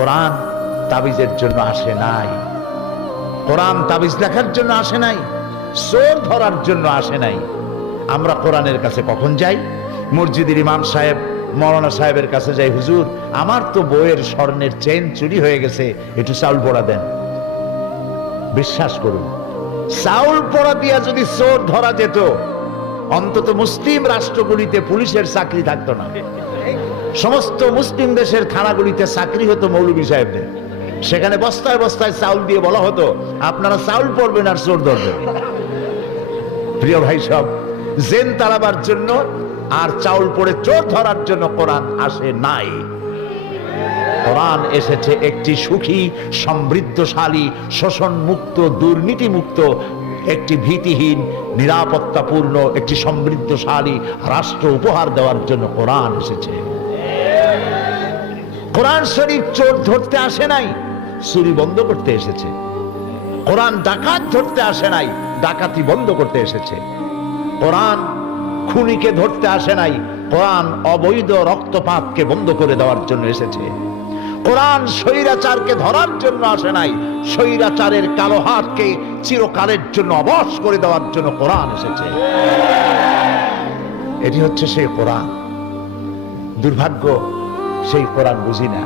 কোরআন তাবিজের জন্য আসে নাই, কোরআন তাবিজ লেখার জন্য আসে নাই, চোর ধরার জন্য আসে নাই। আমরা কোরআনের কাছে কখন যাই? মসজিদের ইমাম সাহেব মৌলানা সাহেবের কাছে যাই, হুজুর আমার তো বইয়ের স্বর্ণের চেন চুরি হয়ে গেছে, একটু চাউল পোড়া দেন। বিশ্বাস করুন, চাউল পোড়া দিয়া যদি চোর ধরা যেত, অন্তত মুসলিম রাষ্ট্রগুলিতে পুলিশের চাকরি থাকতো না। সমস্ত মুসলিম দেশের থানাগুলিতে চাকরি হতো মৌলভী সাহেবদের। সেখানে বস্তায় বস্তায় চাউল দিয়ে বলা হতো, আপনারা চাউল পড়বেন আর চোর ধরবেন। প্রিয় ভাই সব, জেন তাড়াবার জন্য আর চাউল পড়ে চোর ধরার জন্য কোরআন আসে নাই। কোরআন এসেছে একটি সুখী, সমৃদ্ধশালী, শোষণ মুক্ত, দুর্নীতি মুক্ত, একটি ভীতিহীন, নিরাপত্তাপূর্ণ, একটি সমৃদ্ধশালী রাষ্ট্র উপহার দেওয়ার জন্য কোরআন এসেছে। কোরআন শরীফ চোর ধরতে আসে নাই, চুরি বন্ধ করতে এসেছে। কোরআন ডাকাত ধরতে আসে নাই, ডাকাতি বন্ধ করতে এসেছে। কোরআন খুনিকে ধরতে আসে নাই, কোরআন অবৈধ রক্তপাতকে বন্ধ করে দেওয়ার জন্য এসেছে। কোরআন স্বৈরাচারকে ধরার জন্য আসে নাই, স্বৈরাচারের কালো হাতকে চিরকালের জন্য অবশ করে দেওয়ার জন্য কোরআন এসেছে। এটি হচ্ছে সেই কোরআন। দুর্ভাগ্য, সেই কোরআন বুঝি না।